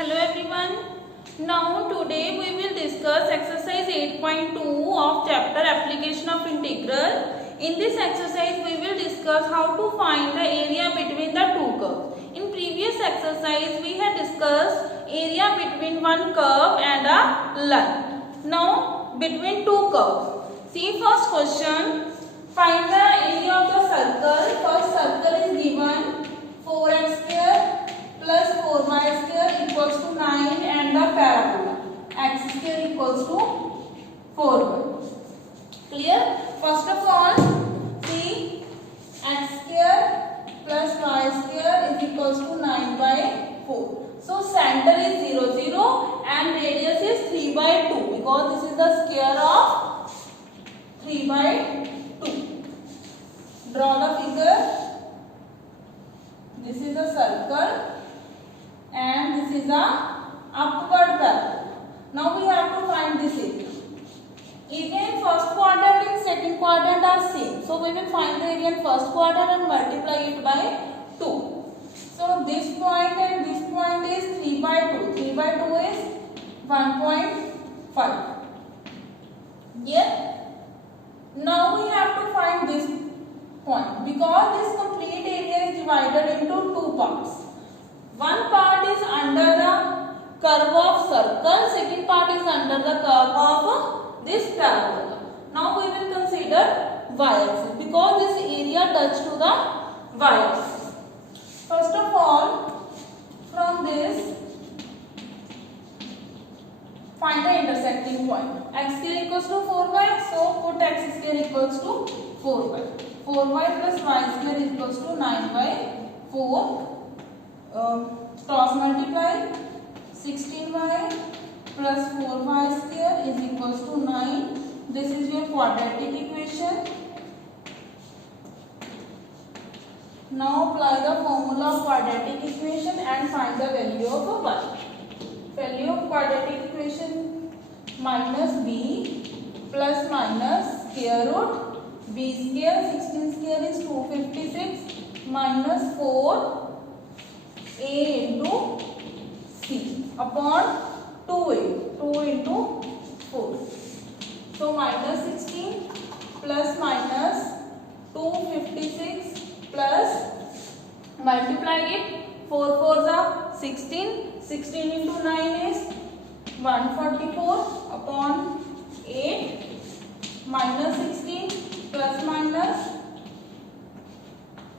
Hello everyone. Now today we will discuss exercise 8.2 of chapter application of integral. In this exercise we will discuss how to find the area between the two curves. In previous exercise we had discussed area between one curve and a line. Now between two curves. See first question. Find the area of the circle. First circle is given 4x square plus 4y square equals to 9 and the parabola x square equals to 4y. Clear? First of all, see x square plus y square is equals to 9 by 4. So center is 0, 0 and radius is 3 by 2 because this is the square of 3 by 2. Draw the figure. This is a circle and this is a upward parallel. Now we have to find this area. Area in first quadrant and second quadrant are same. So we will find the area in first quadrant and multiply it by 2. So this point and this point is 3 by 2. 3 by 2 is 1.5. Yeah. Now we have to find this point because this complete area is divided into two parts. One part is under the curve of circle, second part is under the curve of this parabola. Now we will consider y-axis because this area touch to the y-axis. First of all, from this, find the intersecting point. X square equals to 4y, so put x square equals to 4y. 4y plus y square is equals to 9 by 4. Cross multiply 16y plus 4y square is equals to 9. This is your quadratic equation. Now apply the formula of quadratic equation and find the value of y. Value of quadratic equation minus b plus minus square root b square 16 square is 256 minus 4 a into c upon 2a 2 into 4. So minus 16 plus minus 256 plus multiply it 4 4s are 16 16 into 9 is 144 upon 8 minus 16 plus minus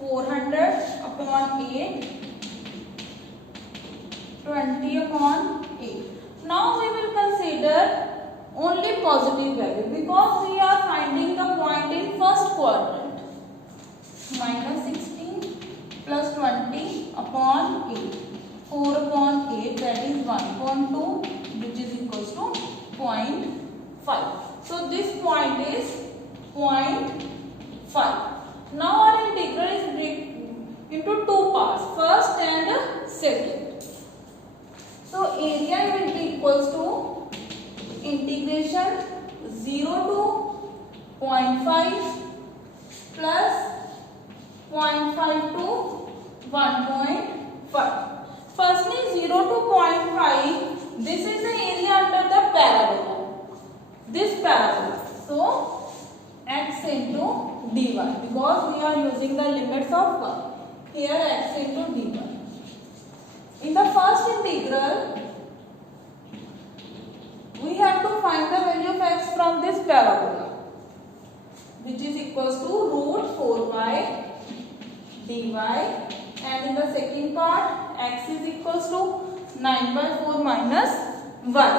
400 upon 8 20 upon 8. Now we will consider only positive value because we are finding the point in first quadrant. Minus 16 plus 20 upon 8. 4 upon 8 that is 1.2 which is equals to 0.5. So this point is 0.5. Now our integral is broken into two parts, first and second. So area will be equals to integration 0 to 0.5 plus 0.5 to 1.5. Firstly 0 to 0.5, this is the area under the parabola. This parabola. So x into dy because we are using the limits of curve. Here x into dy. In the first integral, we have to find the value of x from this parabola, which is equals to root 4y dy, and in the second part, x is equals to 9 by 4 minus y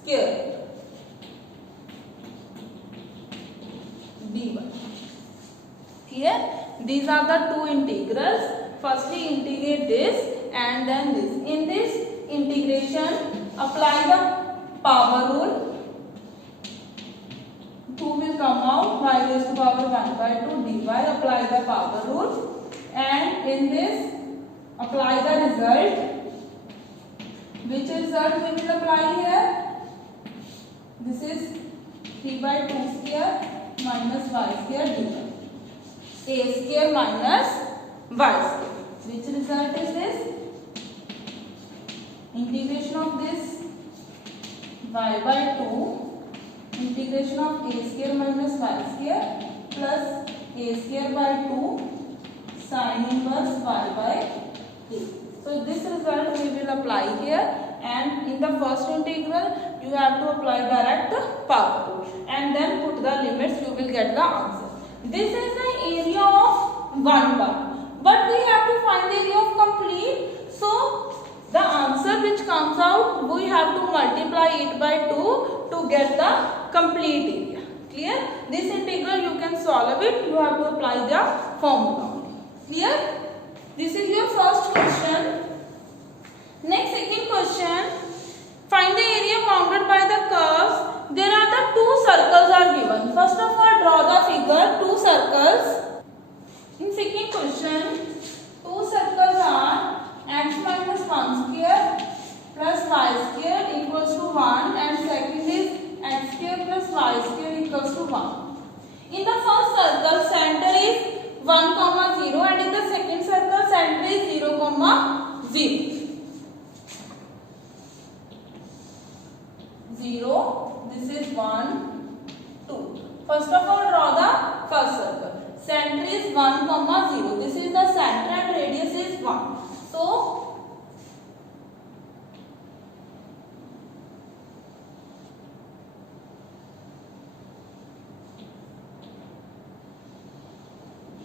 square dy. Here, these are the two integrals. Firstly, integrate this and then this. In this integration, apply the power rule. 2 will come out. Y raised to power 1 by 2 dy. Apply the power rule. And in this, apply the result. Which result we will apply here? This is 3 by 2 square minus y square dy. A square minus y square. Which result is this? Integration of this y by 2, integration of a square minus y square plus a square by 2 sin inverse y by 3. So this result we will apply here, and in the first integral you have to apply direct power and then put the limits, you will get the answer. This is the area of 1 bar, but we have to find the area of complete. So the answer which comes out, we have to multiply it by 2 to get the complete area. Clear? This integral you can solve it, you have to apply the formula. Clear? This is your first question. Next, second question. Find the area bounded by the curves. There are the two circles are given. First of all, draw the figure, two circles. In second question, two circles are x minus 1 square plus y square equals to 1, and second is x square plus y square equals to 1. In the first circle, center is 1, 0, and in the second circle, center is 0, 0. 0, this is 1, 2. First of all, draw the first circle. Center is 1, 0. This is the center and radius is 1.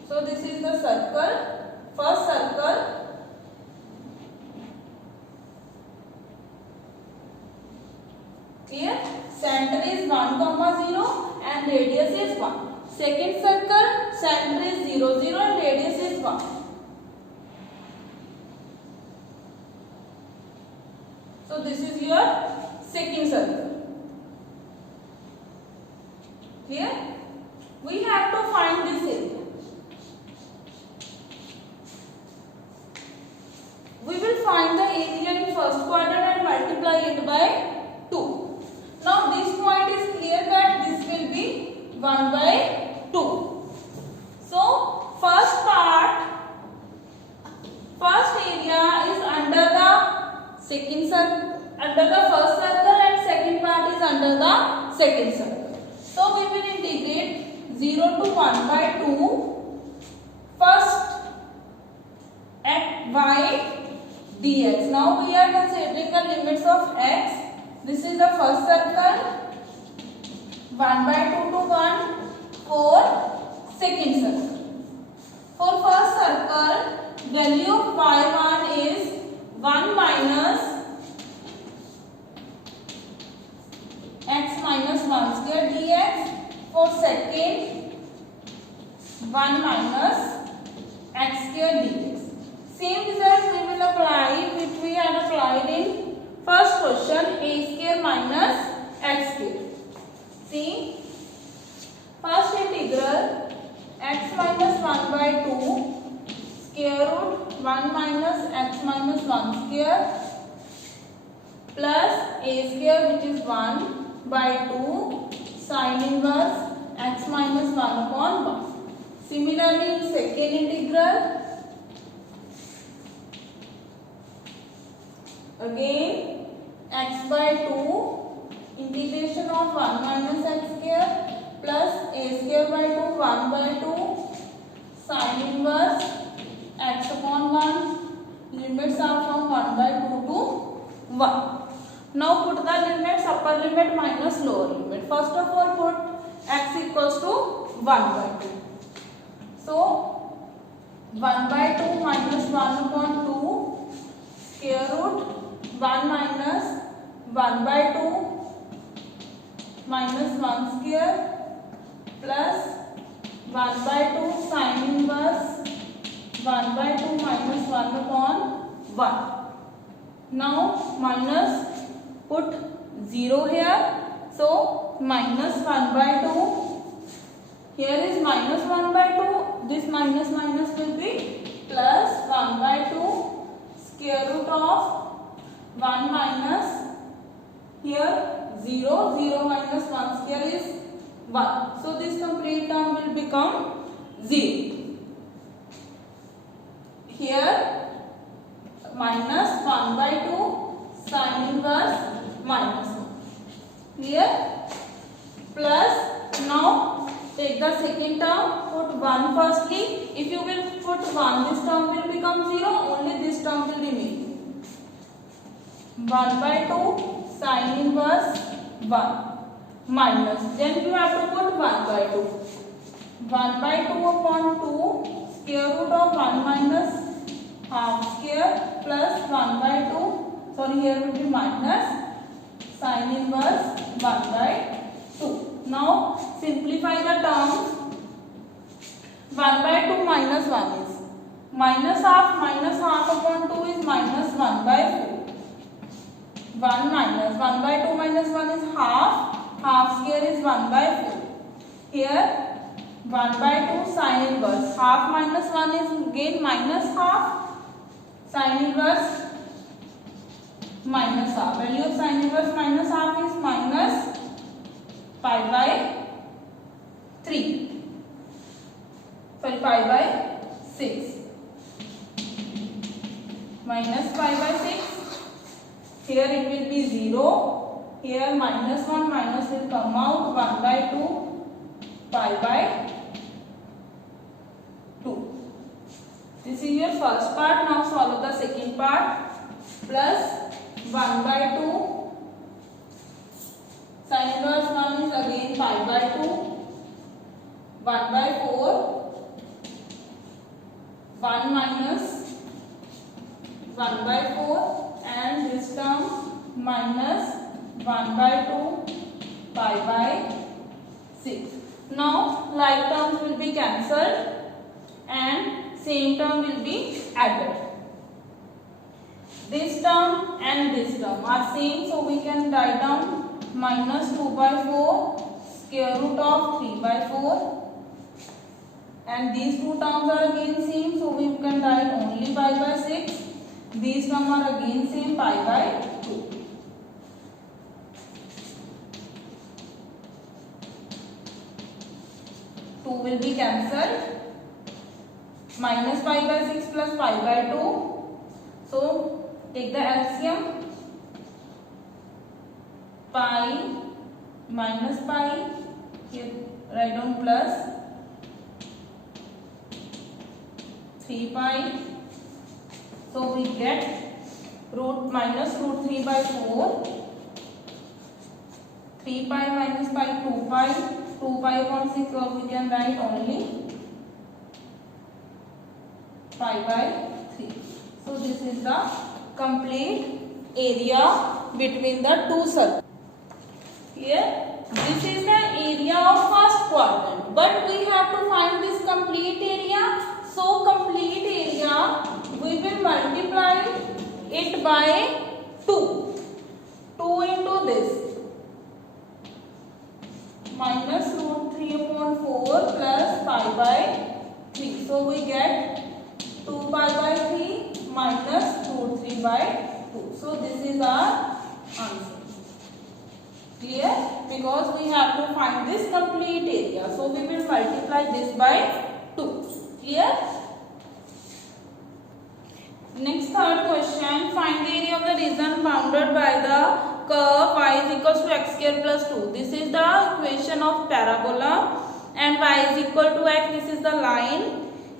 So this is the circle, first circle. Clear? Center is 1, 0 and radius is 1. Second circle, center is 0, 0 and radius is 1. So this is your second circle. Clear? We have to find this area. We will find the area in first quadrant and multiply it by 2. Now this point is clear that this will be 1 by 2. So first area is under the second circle, under the first circle, and second part is under the second circle. So we will integrate 0 to 1 by 2. First at y dx. Now we are considering the limits of x. This is the first circle, 1 by 2 to 1 for second circle. For first circle, value of y1 is 1 minus x minus 1 square dx. For second, 1 minus x square dx. Same result we will apply which we had applied in first question, a square minus x square. See, first integral x minus 1 by 2 square root 1 minus x minus 1 square plus a square which is 1 by 2 sin inverse x minus 1 upon 1. Similarly, in second integral, again x by 2 integration of 1 minus x square plus a square by 2 1 by 2 sin inverse x upon 1. Limits are from 1 by 2 to 1. Now put the limits, upper limit minus lower limit. First of all, put x equals to 1 by 2. So 1 by 2 minus 1 upon 2 square root 1 minus 1 by 2 minus 1 square plus 1 by 2 sin inverse 1 by 2 minus 1 upon 1. Now minus, put 0 here. So minus 1 by 2. Here is minus 1 by 2. This minus will be plus 1 by 2 square root of 1 minus, here 0, 0 minus 1 square is 1. So this complete term will become 0. Here 1 firstly. If you will put 1, this term will become 0, only this term will remain. 1 by 2 sin inverse 1 minus, then you have to put 1 by 2. 1 by 2 upon 2 square root of 1 minus half square plus 1 by 2, sorry, here will be minus sin inverse 1 by 2. Now simplify the term. 1 by 2 minus 1 is minus half upon 2 is minus 1 by 4. 1 minus 1 by 2 minus 1 is half square is 1 by 4. Here 1 by 2 sin inverse, half minus 1 is again minus half, sin inverse minus half. Value of sin inverse minus half is minus pi by 3. Sorry, pi by 6. Minus pi by 6. Here it will be 0. Here minus 1 minus will come out, 1 by 2 pi by 2. This is your first part. Now solve the second part. Plus 1 by 2 sin inverse 1 is again pi by 2. 1 by 4 1 minus 1 by 4 and this term minus 1 by 2 pi by 6. Now like terms will be cancelled and same term will be added. This term and this term are same, so we can write down minus 2 by 4 square root of 3 by 4, and these two terms are again same, so we can write only pi by 6. These terms are again same, pi by 2. Will be cancelled. Minus pi by 6 plus pi by 2. So take the LCM. Pi minus pi. Here write down plus 3 pi. So we get minus root 3 by 4. 3 pi minus pi 2 pi. 2 pi upon 6, or we can write only pi by 3. So this is the complete area between the two circles. Here this is the area of first quadrant, but we have to find this complete area. So complete area we will multiply it by 2. 2 into this minus root 3 upon 4 plus pi by 3. So we get 2 pi by 3 minus root 3 by 2. So this is our answer. Clear? Because we have to find this complete area. So we will multiply this by 2. Clear? Next, third question. Find the area of the region bounded by the curve y is equals to x square plus 2. This is the equation of parabola, and y is equal to x. This is the line,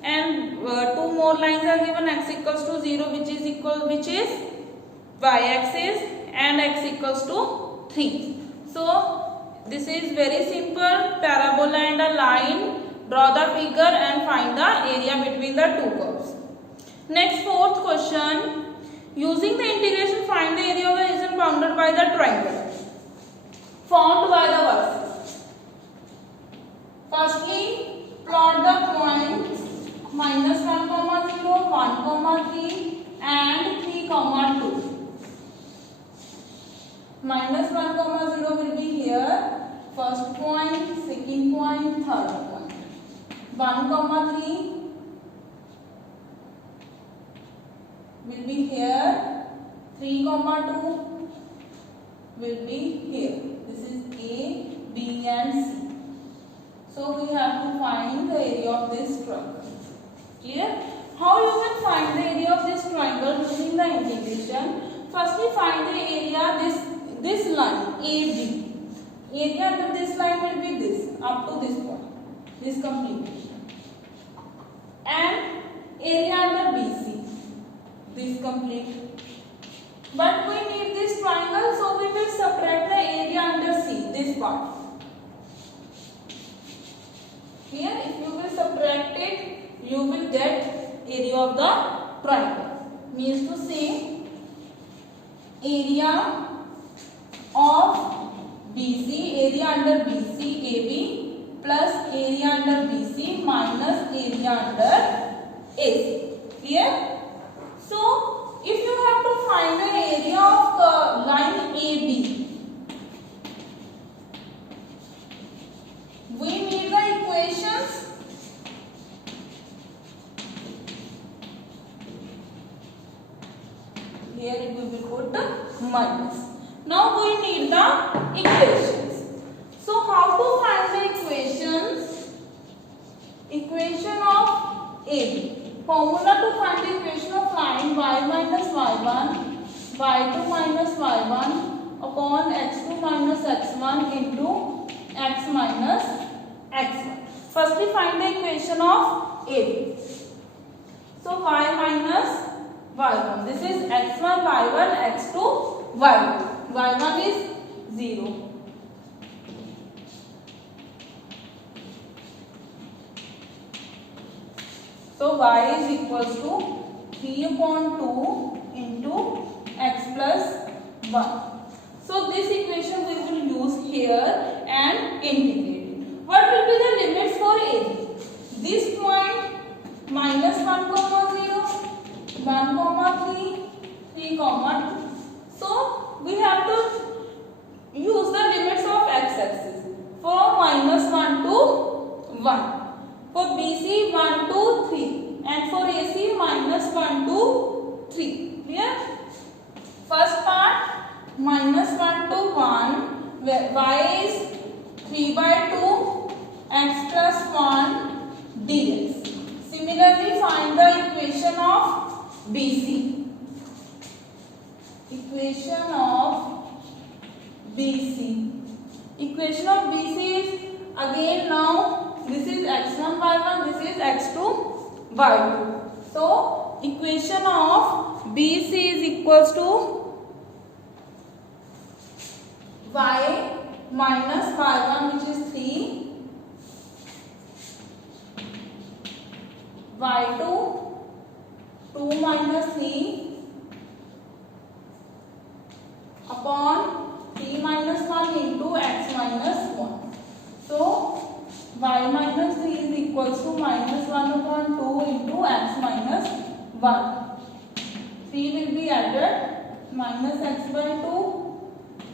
and two more lines are given. X equals to 0, which is y axis, and x equals to 3. So this is very simple. Parabola and a line. Draw the figure and find the area between the two curves. Next, fourth question. Using the integration, find the area of the region bounded by the triangle formed by the vertices. Firstly, plot the points minus 1, 0, 1, 3 and 3, 2. Minus 1, 0 will be here. First point, second point, third point. 1, 3 will be here. 3, 2 will be here. This is A, B and C. So we have to find the area of this triangle. Clear? How you can find the area of this triangle using the integration? Firstly, find the area this line AB. Area under this line will be this, up to this point, this completion. area under BC. This complete. But we need this triangle, so we will subtract the area under C, this part. Here, if you will subtract it, you will get area of the triangle. Means to say, area of BC, area under BC, AB, plus area under BC minus area under AC. Clear? So, if you have to find the area of line AB, we need the equations. Here we will put the minus. Now we need the equations. So how to find the equations? Equation of AB. Formula to find the equation of line y minus y1, y2 minus y1 upon x2 minus x1 into x minus x1. Firstly find the equation of AB. So y minus y1. This is x1, y1, x2, y2. y1 is 0. So y is equals to 3 upon 2 into x plus 1. So this equation we will use here and integrate it. What will be the limits for AB? This point minus 1 comma 0, 1 comma 3, 3 comma 2. So we have to use the limits of x-axis from minus 1 to 1. For BC 1 to 3 and for AC minus 1 to 3. Clear? First part minus 1 to 1 where y is 3 by 2 x plus 1 dx. Similarly find the equation of BC. Equation of BC. Equation of BC is again now this is x1 y1, this is x2 y2. So equation of BC is equals to y minus y1 which is 3, y2 2 minus 3 upon 3 minus 1 into x minus 1. So y minus 3 is equals to minus 1 upon 2 into x minus 1. 3 will be added, minus x by 2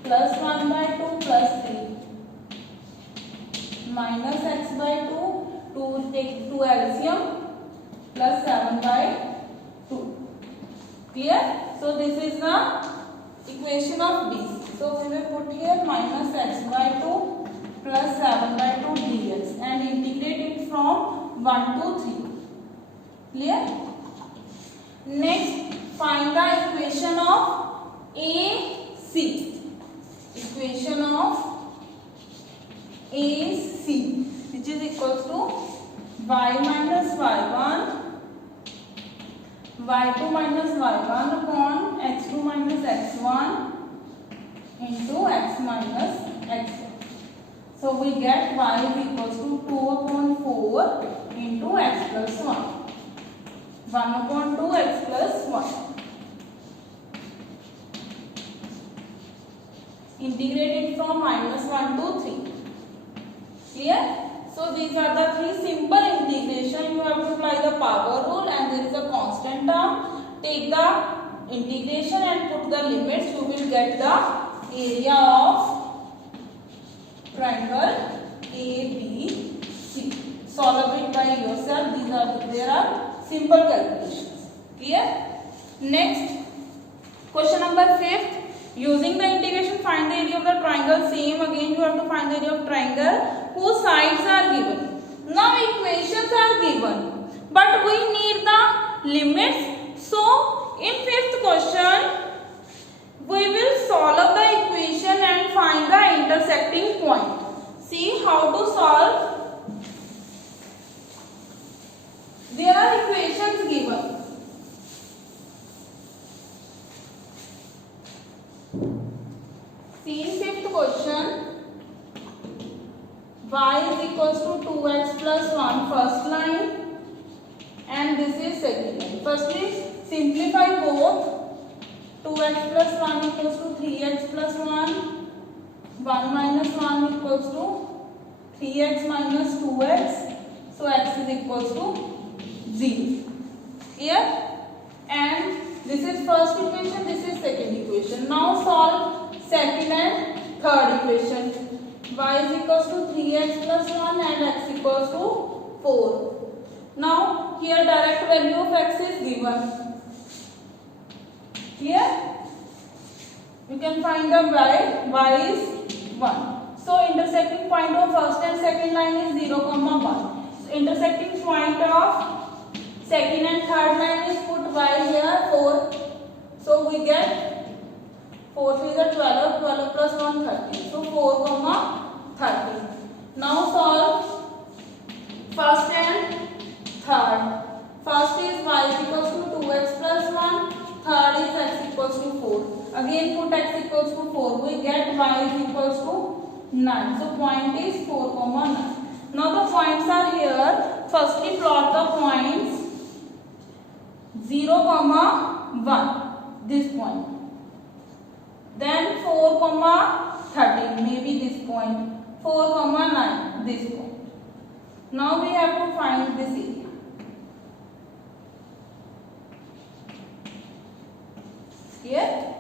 plus 1 by 2 plus 3. Minus x by 2, 2 take 2 LCM plus 7 by 2. Clear? So this is the equation of BC. So we will put here minus x by 2 plus 7 by 2 dx and integrate it from 1 to 3. Clear? Next, find the equation of AC. Equation of AC which is equals to y minus y1, y2 minus y1 upon x2 minus x1 into x minus x1. So we get y is equals to 2 upon 4 into x plus 1. 1 upon 2 x plus 1. Integrate it from minus 1 to 3. Clear? So these are the three simple integration. You have to apply the power rule and there is a constant term. Take the integration and put the limits. You will get the area of triangle ABC. Solve it by yourself. There are simple calculations. Clear? Next, question number 5th. Using the integration, find the area of the triangle. Same again, you have to find the area of triangle whose sides are given. Now equations are given, but we need the limits. So in 5th question, we will solve the equation and find the intersecting point. See how to solve. There are equations given. See in fifth question, y is equals to 2x plus 1 first line and this is second line. Firstly simplify both. 2x plus 1 equals to 3x plus 1. 1 minus 1 equals to 3x minus 2x. So x is equals to 0. Here, and this is first equation, this is second equation. Now solve second and third equation. Y is equals to 3x plus 1 and x equals to 4. Now here direct value of x is given. Here you can find the y is 1. So intersecting point of first and second line is 0, 1. So intersecting point of second and third line is put y here 4. So we get 4 3 is 12, 12 plus 1 30. So 4, 30. Now solve first and third. First is y is equals to 2x plus 1. Third is x equals to 4. Again put x equals to 4. We get y is equals to 9. So point is 4, 9. Now the points are here. Firstly plot the points 0, 1. This point. Then 4, 13. Maybe this point. 4, 9. This point. Now we have to find this area. Here,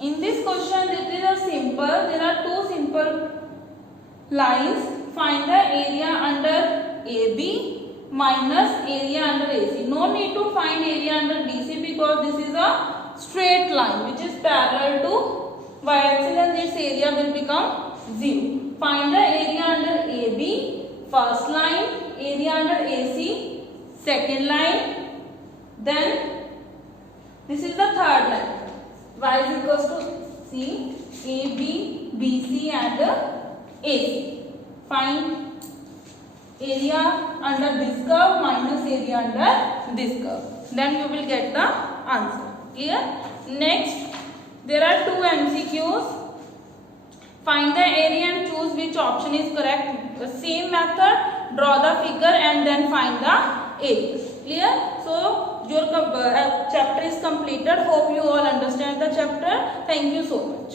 in this question, it is a simple. There are two simple lines. Find the area under AB minus area under AC. No need to find area under BC because this is a straight line which is parallel to y-axis and its area will become 0. Find the area under AB, first line, area under AC, second line, then this is the third line. Y is equals to C, AB, BC and AC. Find area under this curve minus area under this curve. Then you will get the answer. Clear? Next, there are two MCQs. Find the area and choose which option is correct. The same method, draw the figure and then find the area. Clear? So, your chapter is completed. Hope you all understand the chapter. Thank you so much.